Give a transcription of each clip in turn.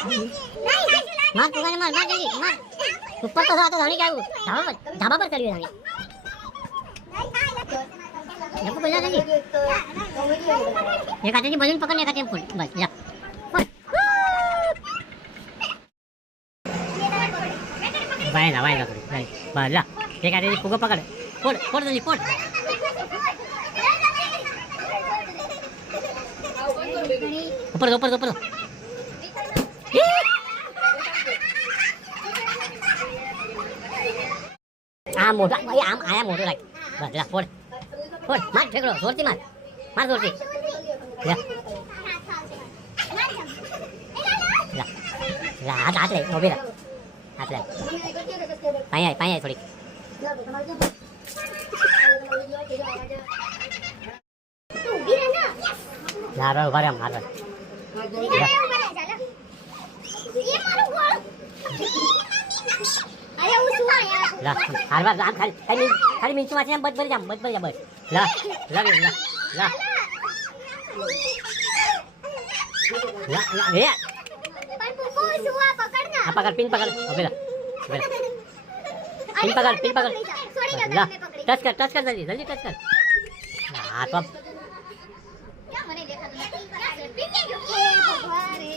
मार पुकाने मार मार जल्दी मार ऊपर तो आता धानी क्या वो ढाबा पर चली धानी देखो बजा जल्दी ये काटे जी बलून पकड़ने का टेम्पो बस जा वायला करू बस जा ये काटे जी फुगा पकड़ फोड़ फोड़ जल्दी फोड़ ऊपर ऊपर ऊपर आम मोटा भाई आम आया मोटो लाइक बस ला फोड़ फोड़ मार फेंको जोरती मार मार जोरती ला ला ला हाथ ले मोबे हाथ ले पाई थोड़ी ला रो उभा रे मार ला हर बार राम खाली खाली मिंचू मारते बस बस जा बस ला ला ला ला ला ला ये पण पुपू सुआ पकड़ ना पकड़ पिन पकड़ ओबे ला पिन पकड़ ला टच कर जल्दी टच कर हां तो क्या मने देखा तुमने पिन के भगवान रे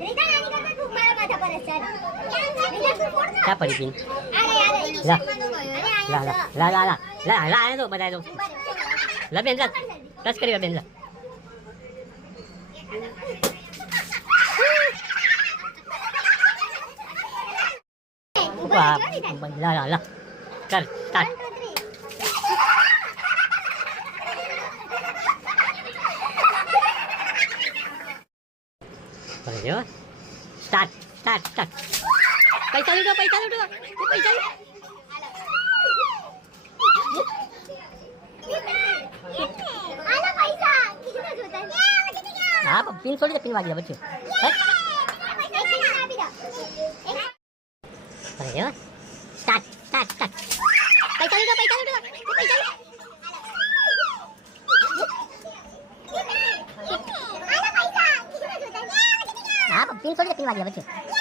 रेता नानी करता तू मारा माथा पर सर क्या पड़ी पिन ला आने दो बताए दो ला बेंजा टच करियो बेंजा ला कर स्टार्ट स्टार्ट पैसा लूटो आला पैसा कितना जोता है हां पिन सोडी पिन वागी बच्चे अरे स्टार्ट पैसा लूटो आला पैसा कितना जोता है हां पिन सोडी पिन वागी बच्चे